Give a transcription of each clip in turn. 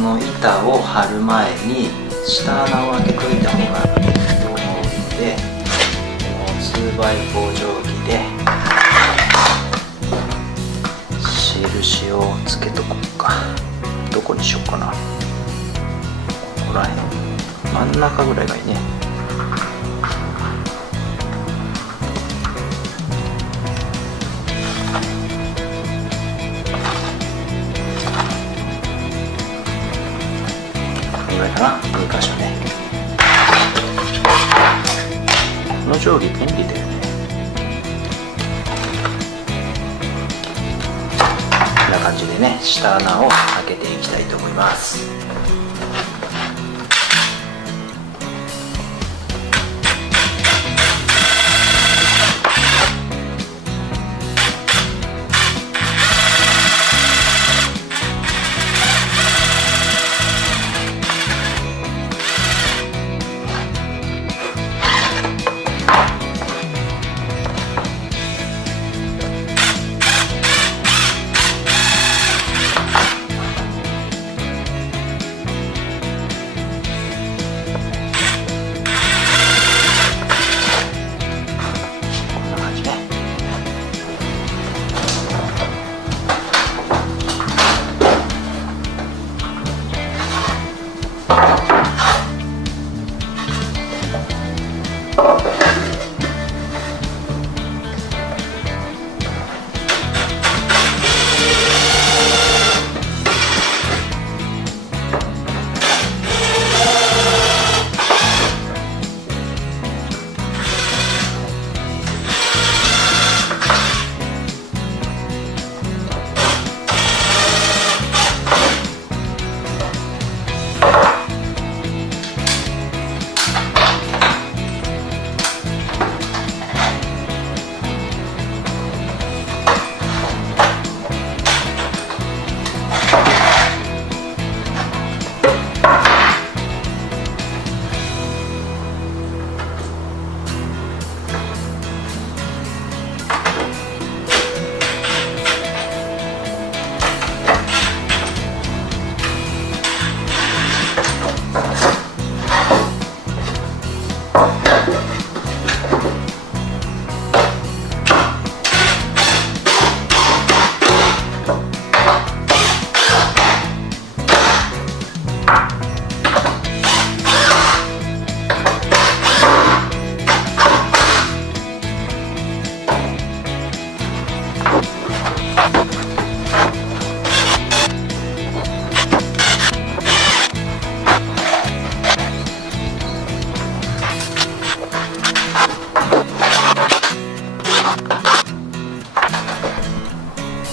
の板を貼る前に下穴を開けといた方がいいと思うので、この2倍工定規で印をつけとこうか。どこにしようかな。ここら辺、真ん中ぐらいがいいね。これかな、2箇所ね。この定規便利だよね。こんな感じでね、下穴を開けていきたいと思います。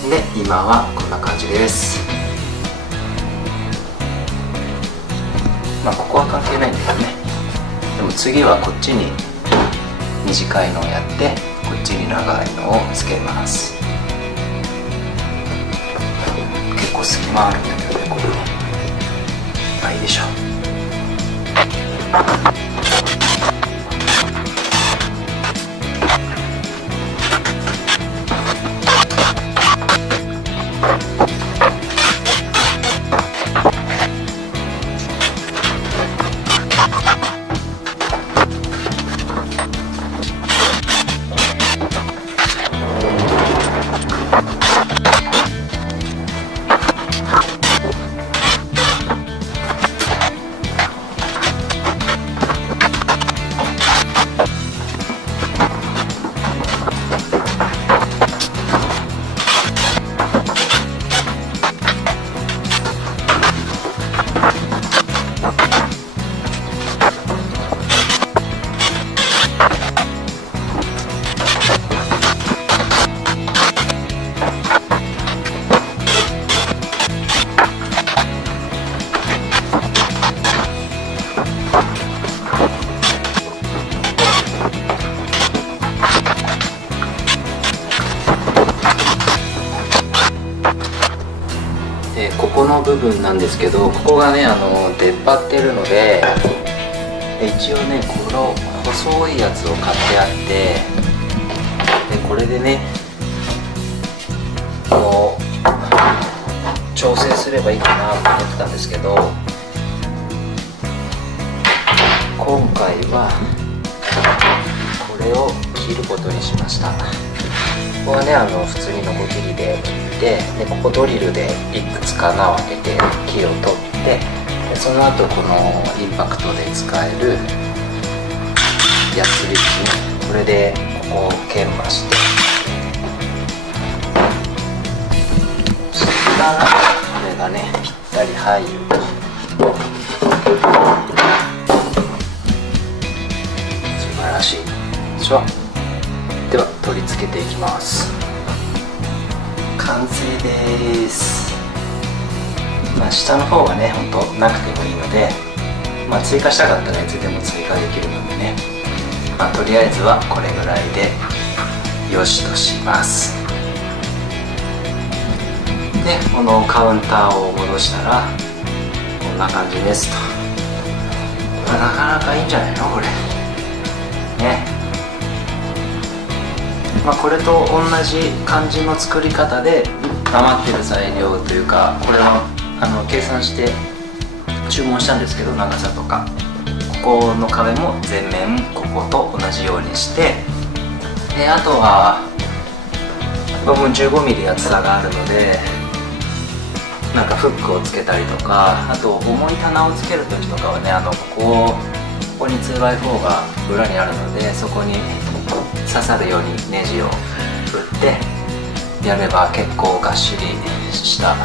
で、今はこんな感じです。まあここは関係ないんだけどね。でも次はこっちに短いのをやって、こっちに長いのをつけます。結構隙間あるんだけどね、これね。まあいいでしょう。ここの部分なんですけど、ここがね出っ張ってるので、一応ねこの細いやつを買ってあって、でこれでねこう調整すればいいかなと思ってたんですけど、今回はこれを切ることにしました。ここはね普通にノコギリで切って、でここドリルでいくつか穴を開けて木を取って、でその後このインパクトで使えるヤスリッチ、これでここを研磨して、そしたらこれがねぴったり入ると。素晴らしいでしょ。では取り付けていきます。完成です。下の方はねほんとなくてもいいので、追加したかったらいつでも追加できるのでね、とりあえずはこれぐらいでよしとします。でこのカウンターを戻したらこんな感じですと。なかなかいいんじゃないのこれね。これと同じ感じの作り方で余ってる材料というか、これは計算して注文したんですけど、長さとかここの壁も全面ここと同じようにして、であとはもう 15mm 厚さがあるので、フックをつけたりとか、あと重い棚をつける時とかはねここに 2x4 が裏にあるので、そこに刺さるようにネジを振ってやれば結構がっしりした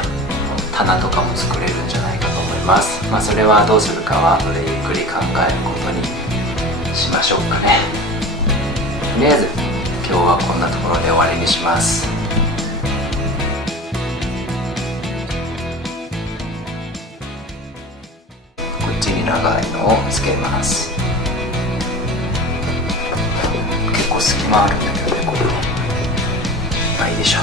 棚とかも作れるんじゃないかと思います。それはどうするかは後でゆっくり考えることにしましょうかね。とりあえず今日はこんなところで終わりにします。こっちに長いのをつけます。結構隙間あるんだけどねこれね。いいでしょう。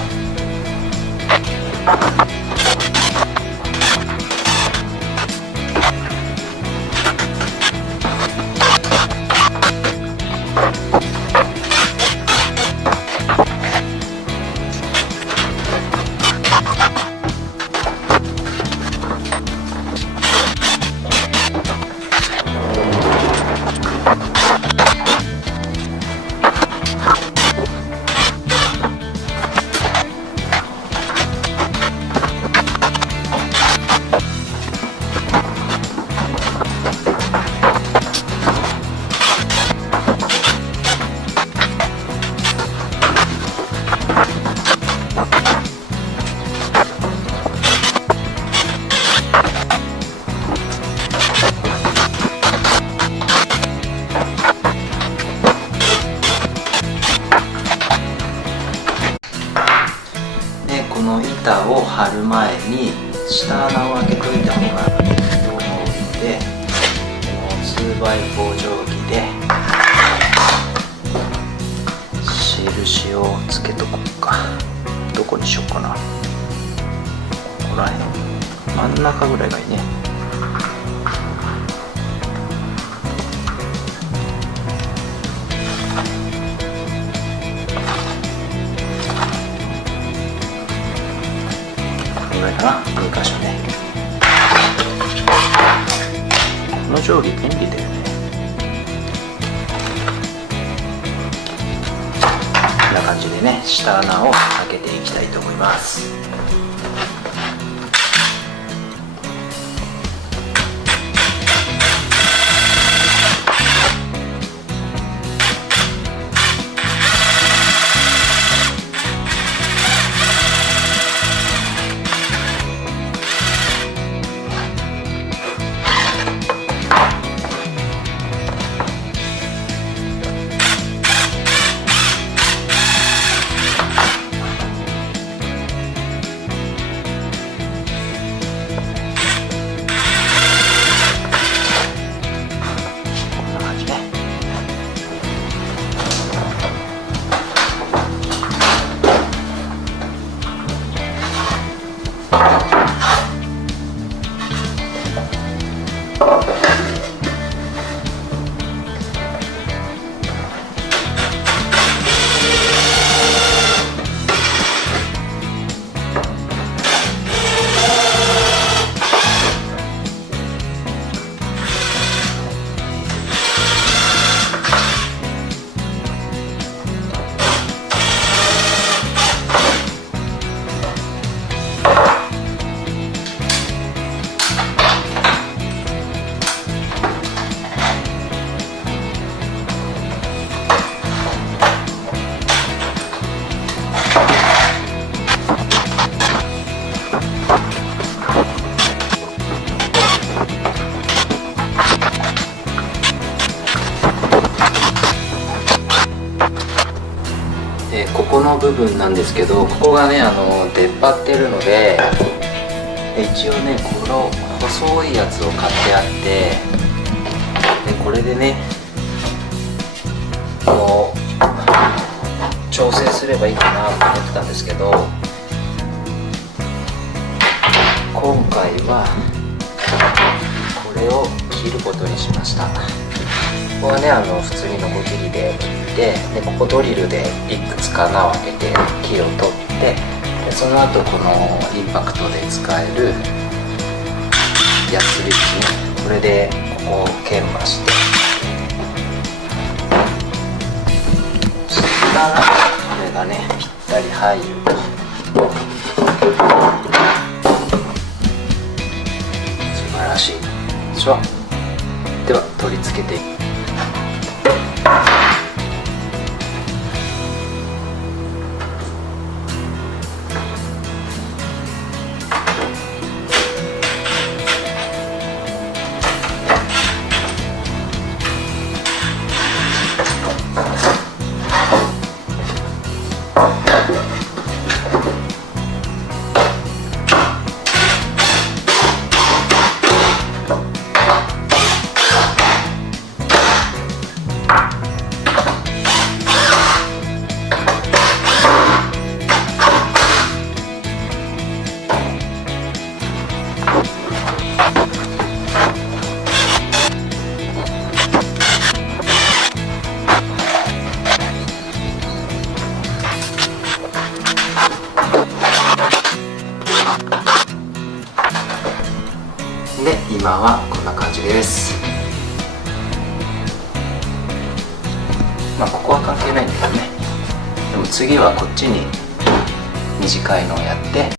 この板を貼る前に下穴を開けといた方がいいと思うので、この 2x4 定規で印をつけとこうか。どこにしようかな。ここら辺、真ん中ぐらいがいいね。ぐらいかな。2箇所ね。この定規便利だよね。こんな感じでね、下穴を開けていきたいと思います。部分なんですけど、ここがね出っ張ってるので、一応ねこの細いやつを買ってあって、でこれでねこう調整すればいいかなと思ってたんですけど、今回はこれを切ることにしました。ここはね普通にノコギリで切って、でここドリルでいくつか穴を開けて木を取って、でその後このインパクトで使えるヤスリッチ、これでここを研磨して、そしたらこれがねぴったり入る。素晴らしいでしょ。では取り付けていく。で今はこんな感じです。まあここは関係ないんだけどね。でも次はこっちに短いのをやって